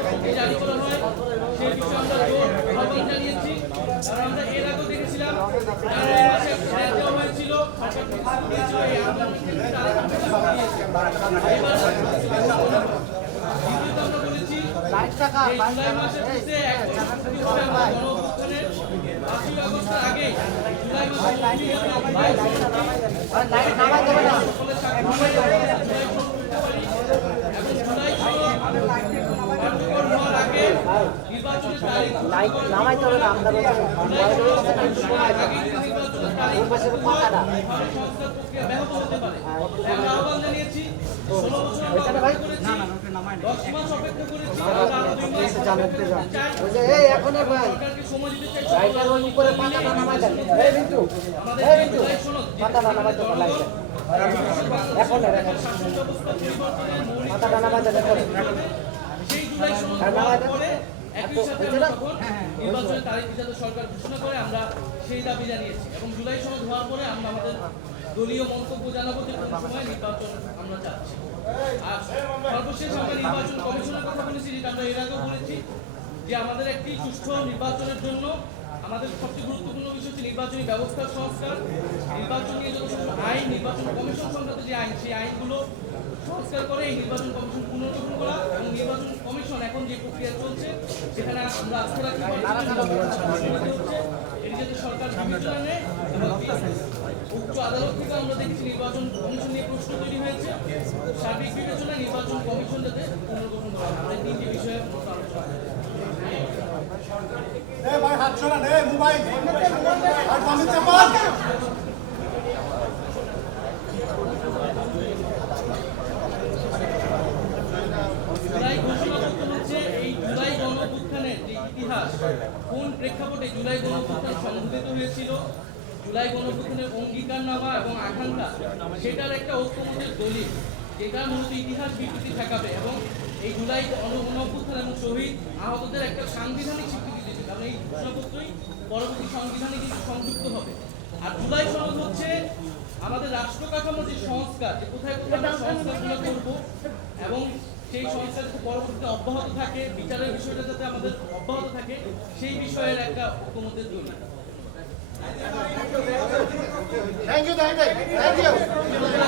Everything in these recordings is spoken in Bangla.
আহ্বানে জারি করা হয় সেই বিষয়ে আমরা জোর আহ্বান জানিয়েছি কারণ আমরা এর আগেও দেখেছিলাম দ্বিতীয়ত আমরা বলেছি জুলাই মাসের মধ্যে পাঁচই আগস্টের আগে জুলাই মাসের সাথে জুলাই সনদ কার্যকর হওয়ার আগে করা নামাইতে হবে না হয়, এই এখন ভাই সরকারকে সময় দিতে একই সাথে আমরা নির্বাচনের তারিখ যাতে সরকার ঘোষণা করে আমরা সেই দাবি জানিয়েছি। এবং জুলাই সনদ হওয়ার পরে আমরা আমাদের দলীয় মন্তব্য জানাব যে কোন সময় নির্বাচন আমরা চাচ্ছি। আর সর্বশেষ আমরা নির্বাচন কমিশনের কথা বলেছি যেটা আমরা এর আগেও বলেছি যে আমাদের একটি সুষ্ঠু নির্বাচনের জন্য আমাদের সবচেয়ে গুরুত্বপূর্ণ বিষয় হচ্ছে নির্বাচনী ব্যবস্থার সংস্কার। নির্বাচন আইন নির্বাচন কমিশন সংক্রান্ত যে আইন, সেই আইনগুলো সংস্কার করে এই নির্বাচন কমিশন পুনর্গঠন করা এবং নির্বাচন কমিশন এখন যে প্রক্রিয়া চলছে, সেখানে আমরা আস্থা রাখতে এটি যাতে সরকার বিবেচনা নেয় এবং উচ্চ আদালত থেকে আমরা দেখেছি নির্বাচন কমিশন নিয়ে প্রশ্ন তৈরি হয়েছে। সার্বিক বিবেচনায় নির্বাচন কমিশন যাতে পুনর্গঠন করা আমাদের তিনটি বিষয়ে মোবাইল আর পানি চাপান জুলাই ঘোষণাপত্র হচ্ছে এই জুলাই গণ অভ্যুত্থানের যে ইতিহাস কোন প্রেক্ষাপটে জুলাই গণ অভ্যুত্থান সংঘটিত হয়েছিল? জুলাই গণ অভ্যুত্থানের অঙ্গীকারনামা এবং আকাঙ্ক্ষা, সেটার একটা ঐক্যমতের দলিল, যেটা মূলত ইতিহাস বিকৃতি ঠেকাবে এবং এই জুলাই গণ গণ অভ্যুত্থান এবং শহীদ আহতদের একটা সাংবিধানিক স্বীকৃতি দিতে কারণ এই ঘোষণাপত্রই পরবর্তী সংবিধানে কিন্তু সংযুক্ত হবে। আর জুলাই সনদ হচ্ছে আমাদের রাষ্ট্র কাঠামোর যে সংস্কার, যে কোথায় কোথায় সংস্কারগুলো করব এবং সেই সংস্কার পরবর্তীতে অব্যাহত থাকে, বিচারের বিষয়টা যাতে আমাদের অব্যাহত থাকে, সেই বিষয়ের একটা ঐক্যমতের জন্য thank you thank you thank you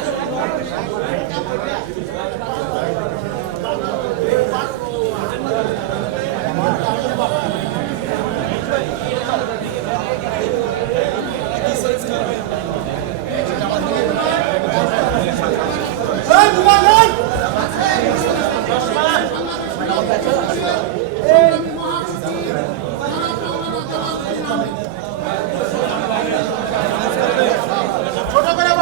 ছোট করে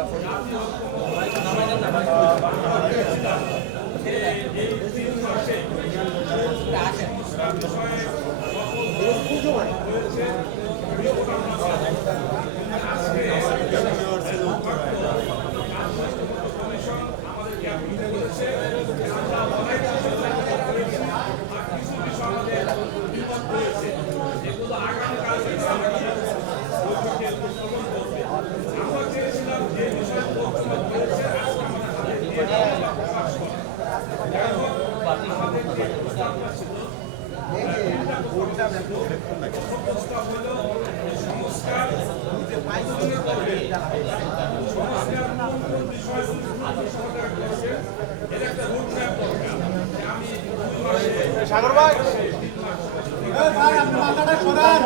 বলেন এই মোবাইল হাত সরাতে বলেন না ভাই মোবাইল হাত সরান সাগর ভাই। আপনি মাথাটা সরান।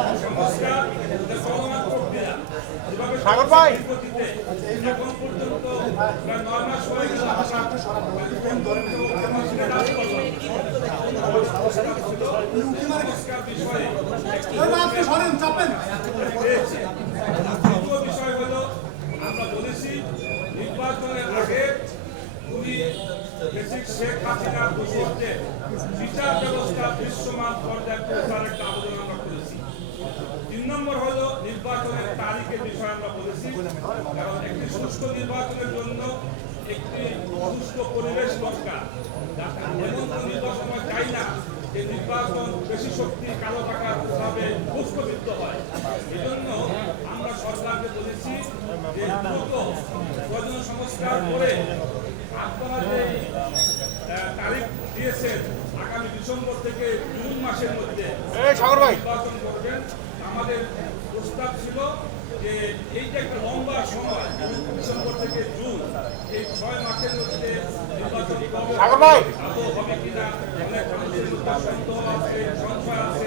সাগর ভাই। সরেন চাপেন বিষয় হলো আমরা বলেছি নির্বাচনের আগে উনি শেখ হাসিনা বিচার ব্যবস্থা দৃশ্যমান পর্যায়ে পৌঁছার একটা আবেদন আমরা করেছি তিন নম্বর হলো নির্বাচনের তারিখের বিষয়ে আমরা বলেছি কারণ একটি সুষ্ঠু নির্বাচনের জন্য একটি সুষ্ঠু পরিবেশ দরকার। এমন নির্বাচন আমরা চাই না? যে নির্বাচন বেশি শক্তি কালো টাকার ভাবে পুষ্পবিদ্ধ হয়। এজন্য আমরা সরকারকে বলেছি যে দ্রুত প্রয়োজন সংস্কার করে আপনারা যে তারিখ দিয়েছেন আগামী ডিসেম্বর থেকে জুন মাসের মধ্যে নির্বাচন করবেন আমাদের প্রস্তাব ছিল যে এই যে একটা লম্বা সময় ডিসেম্বর থেকে জুন এই ছয় মাসের মধ্যে নির্বাচন হবে। কিনা অনেক মানুষের মধ্যে সন্দেহ আছে সংশয় আছে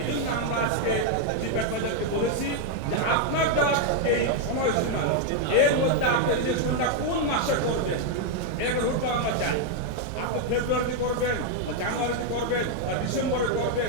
এই জন্য আমরা আজকে চিফ অ্যাডভাইজারকে বলেছি যে আপনার দেওয়া এই সময়সীমা এর মধ্যে আপনি যে কোন মাসে করবেন এর রূপটা আমরা চাই আপনি ফেব্রুয়ারিতে করবেন জানুয়ারিতে করবেন ডিসেম্বরে করবেন